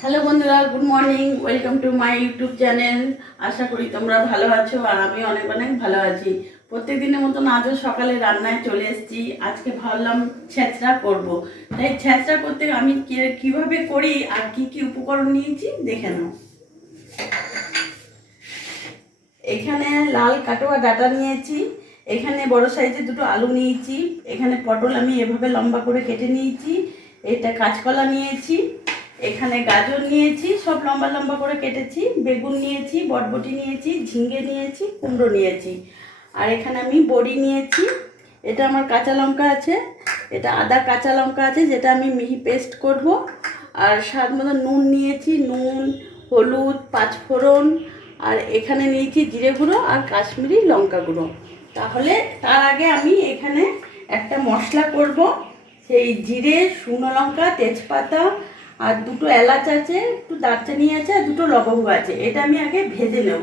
Hello বন্ধুরা good morning welcome to my YouTube channel আশা করি তোমরা ভালো আছো আর আমি অনেক অনেক ভালো আছি। প্রত্যেক দিনের মতন আজও সকালে রান্নায় চলে এসেছি। আজকে ভাবলাম ছেঁচড়া করব। তাই ছেঁচড়া করতে আমি কীভাবে করি আর কি কি উপকরণ নিয়েছি দেখে নাও। এখানে লাল কাটোয়া ডাটা নিয়েছি। এখানে বড় সাইজের দুটো আলু নিয়েছি। এখানে পটল আমি এভাবে লম্বা করে কেটে নিয়েছি। এটা কাঁচকলা নিয়েছি। এখানে গাজর নিয়েছি, সব লম্বা লম্বা করে কেটেছি, বেগুন নিয়েছি, বটবটি নিয়েছি ঝিঙ্গে নিয়েছি, কুমড়ো নিয়েছি। আর এখানে আমি বড়ি নিয়েছি, এটা আমার কাঁচা লঙ্কা আছে, এটা আদা কাঁচা লঙ্কা আছে, যেটা আমি মিহি পেস্ট করব। আর স্বাদ মতো নুন নিয়েছি, নুন, হলুদ, পাঁচফোড়ন, আর এখানে নিয়েছি জিরে গুঁড়ো আর কাশ্মীরি লঙ্কা গুঁড়ো। তাহলে তার আগে আমি এখানে একটা মশলা করব, সেই জিরে, শুকনো লঙ্কা, তেজপাতা আর দুটো এলাচ আছে, একটু দারচিনি আছে আর দুটো লবঙ্গ আছে। এটা আমি আগে ভেজে নেব।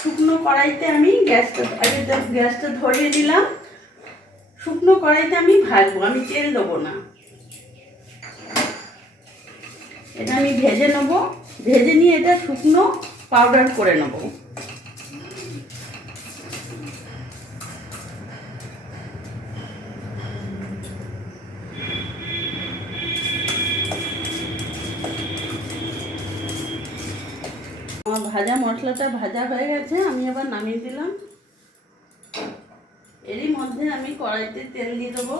শুকনো কড়াইতে আমি গ্যাসটা, আগে গ্যাসটা ধরিয়ে দিলাম। শুকনো কড়াইতে আমি ভাজবো, আমি তেল দেবো না। এটা আমি ভেজে নেব। ভেজে নিয়ে এটা শুকনো পাউডার করে নেব। ভাজা মশলাটা ভাজা হয়ে গেছে, আমি আবার নামিয়ে দিলাম। এরই মধ্যে আমি কড়াইতে তেল দিয়ে দেবো।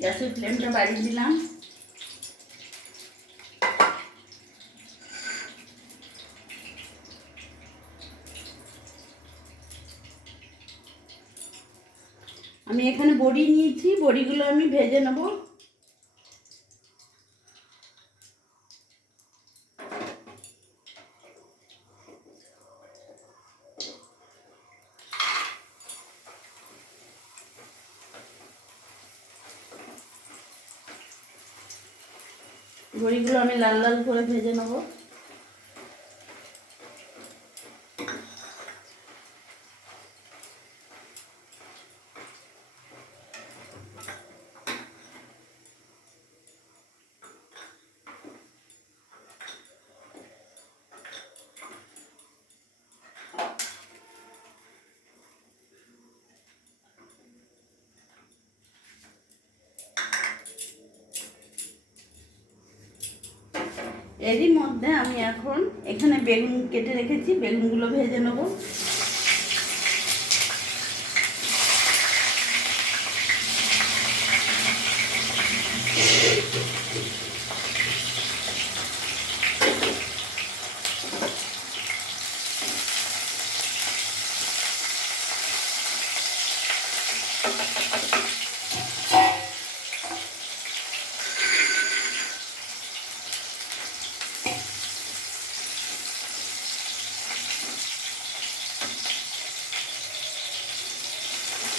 গ্যাসের ফ্লেমটা বাড়িয়ে দিলাম আমি এখানে বড়ি নিয়েছি বড়িগুলো আমি ভেজে নেব। বড়িগুলো আমি লাল লাল করে ভেজে নেব। এরই মধ্যে আমি এখন এখানে বেগুন কেটে রেখেছি বেগুনগুলো ভেজে নেব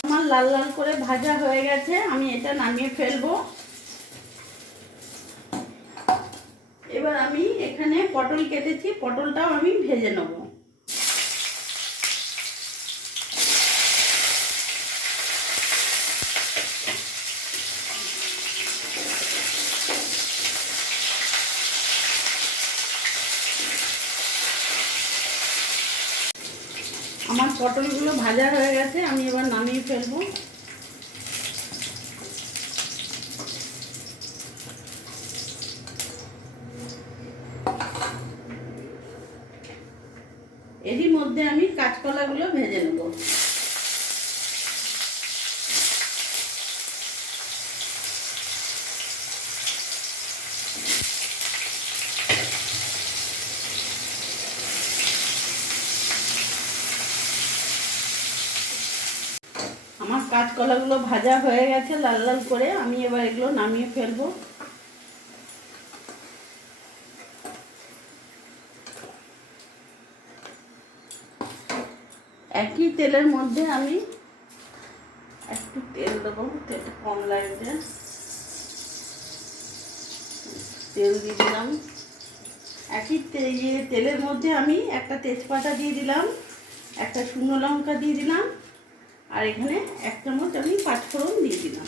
আমার লাল লাল করে ভাজা হয়ে গেছে, আমি এটা নামিয়ে ফেলব। এবার আমি এখানে পটল কেটেছি, পটলটাও আমি ভেজে নেব। আমার পটলগুলো ভাজা হয়ে গেছে, আমি এবার নামিয়ে ফেলব। এরই মধ্যে আমি কাঁচকলাগুলো ভেজে নেব আমার কাঁচকলাগুলো ভাজা হয়ে গেছে, লাল লাল করে আমি এবার এগুলো নামিয়ে ফেলব। একই তেলের মধ্যে আমি একটু তেল দেবো, তেলটা কম লাগবে। তেল দিয়ে দিলাম। একই ইয়ে তেলের মধ্যে আমি একটা তেজপাতা দিয়ে দিলাম, একটা শুকনো লঙ্কা দিয়ে দিলাম আর এখানে এক চামচ আমি পাঁচফোড়ন দিয়ে দিলাম।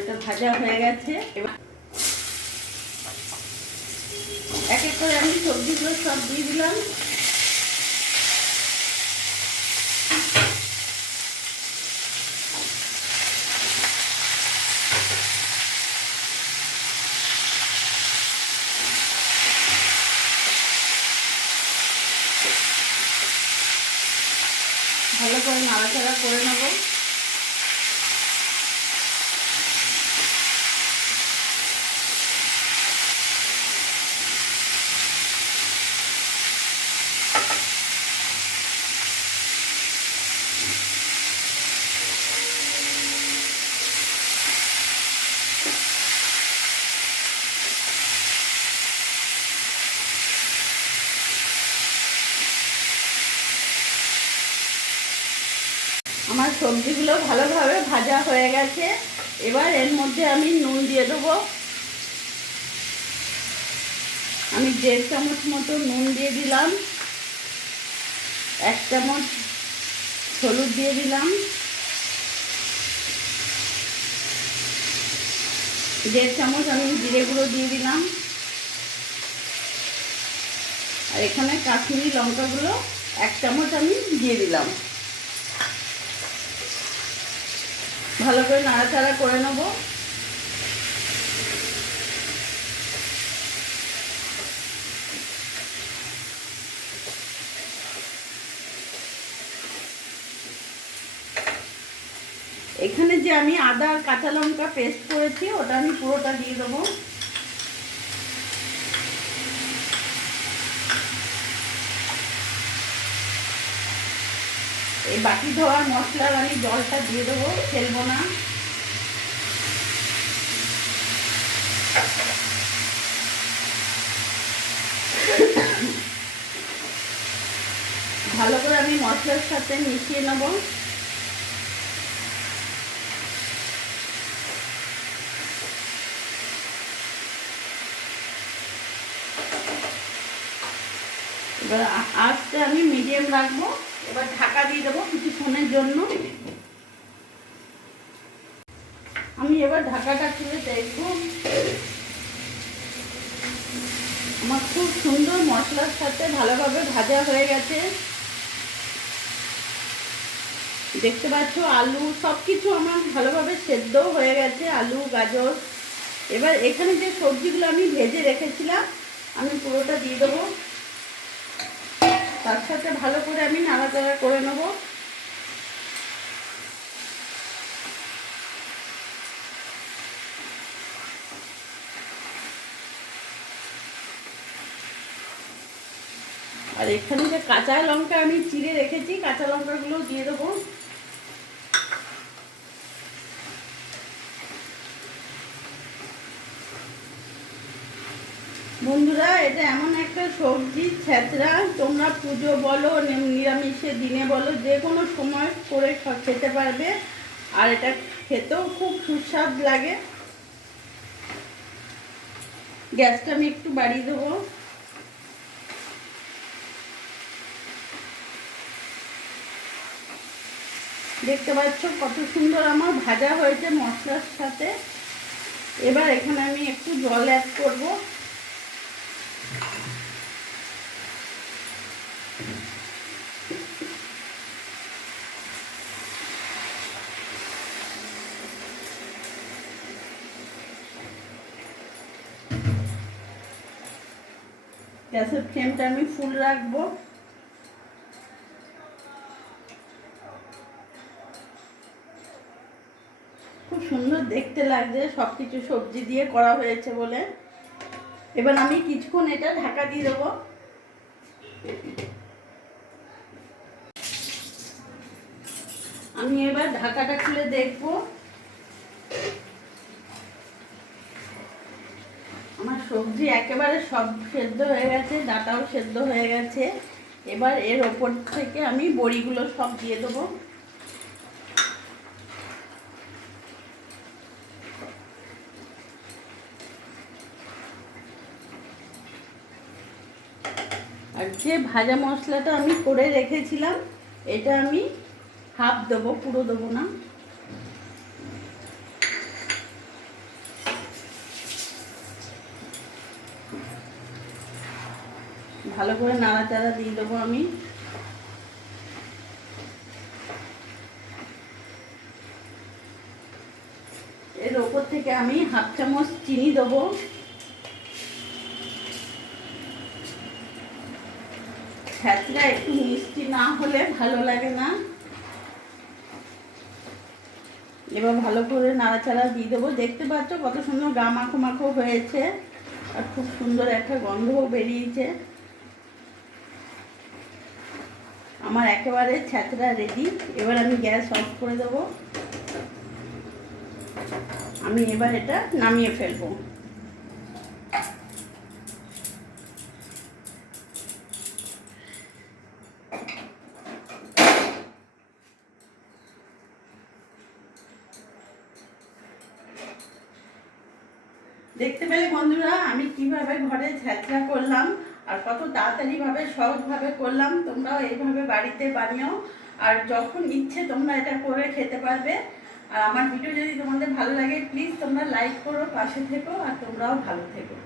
এটা ভাজা হয়ে গেছে। এবার এক এক করে আমি সবজিগুলো সব দিয়ে দিলাম ভালো করে নাড়াচাড়া করে নেব। আমার সবজিগুলো ভালোভাবে ভাজা হয়ে গেছে। এবার এর মধ্যে আমি নুন দিয়ে দেবো। আমি দেড় চামচ মতো নুন দিয়ে দিলাম। এক চামচ হলুদ দিয়ে দিলাম। দেড় চামচ আমি জিরে গুঁড়ো দিয়ে দিলাম। আর এখানে কাশ্মীরি লঙ্কাগুলো এক চামচ আমি দিয়ে দিলাম। ভালো করে নাড়াচাড়া করে নেব। এখানে যে আমি আদা আর কাঁচা লঙ্কা পেস্ট করেছি, ওটা আমি পুরোটা দিয়ে দেবো। এই বাটি ধোয়ার মশলার আমি জলটা দিয়ে দেবো, ফেলব না। ভালো করে আমি মশলার সাথে মিশিয়ে নেব। এবার আ- আঁচটা আমি মিডিয়াম রাখব। এবার ঢাকা দিয়ে দেবো কিছুক্ষণের জন্য। আমি এবার ঢাকাটা খুলে দেখব। আমার খুব সুন্দর মশলার সাথে ভালোভাবে ভাজা হয়ে গেছে। দেখতে পাচ্ছ, আলু সব কিছু আমার ভালোভাবে সেদ্ধও হয়ে গেছে, আলু, গাজর। এবার এখানে যে সবজিগুলো আমি ভেজে রেখেছিলাম, আমি পুরোটা দিয়ে দেবো। তার সাথে ভালো করে আমি নাড়াচাড়া করে নেব। আর এখানে যে কাঁচা লঙ্কা আমি চিড়ে রেখেছি, কাঁচা লঙ্কাগুলো দিয়ে দেবো। বন্ধুরা, এটা এমন একটা সবজি, ছেঁচড়া। তোমরা পুজো বলো নি- নিরামিষের দিনে বলো, যে কোনো সময় করে খেতে পারবে। আর এটা খেতেও খুব সুস্বাদ লাগে। গ্যাসটা আমি একটু বাড়িয়ে দেবো। দেখতে পাচ্ছ কত সুন্দর আমার ভাজা হয়েছে মশলার সাথে। এবার এখানে আমি একটু জল অ্যাড করব। গ্যাসের ফ্লেমটা আমি ফুল রাখব। খুব সুন্দর দেখতে লাগছে সব কিছু সবজি দিয়ে করা হয়েছে বলে। এবার আমি কিছুক্ষণ এটা ঢাকা দিয়ে দেবো। আমি এবার ঢাকাটা খুলে দেখব। আমার সবজি একেবারে সব সেদ্ধ হয়ে গেছে, ডাটাও সেদ্ধ হয়ে গেছে। এবার এর ওপর থেকে আমি বড়িগুলো সব দিয়ে দেবো। আর যে ভাজা মশলাটা আমি করে রেখেছিলাম, এটা আমি হাফ দেবো, পুরো দেবো না। ভালো করে নাড়াচাড়া দিয়ে দেবো আমি। এর ওপর থেকে আমি হাফ চামচ চিনি দেবো। ছ্যাঁচড়া একটু মিষ্টি না হলে ভালো লাগে না। এবার ভালো করে নাড়াচাড়া দিয়ে দেবো। দেখতে পাচ্ছ কত সুন্দর গা মাখো মাখো হয়েছে আর খুব সুন্দর একটা গন্ধও বেরিয়েছে। আমার একেবারে ছ্যাঁচড়া রেডি এবার আমি গ্যাস অফ করে দেবো। আমি এবার এটা নামিয়ে ফেলব। দেখতে পেলে বন্ধুরা, আমি কীভাবে ঘরে ঝ্যাঁচড়া করলাম। আর কত তাড়াতাড়িভাবে সহজভাবে করলাম, তোমরাও এইভাবে বাড়িতে বানিয়েও আর যখন ইচ্ছে তোমরা এটা করে খেতে পারবে। আর আমার ভিডিও যদি তোমাদের ভালো লাগে প্লিজ তোমরা লাইক করো, পাশে থেকো, আর তোমরাও ভালো থেকো।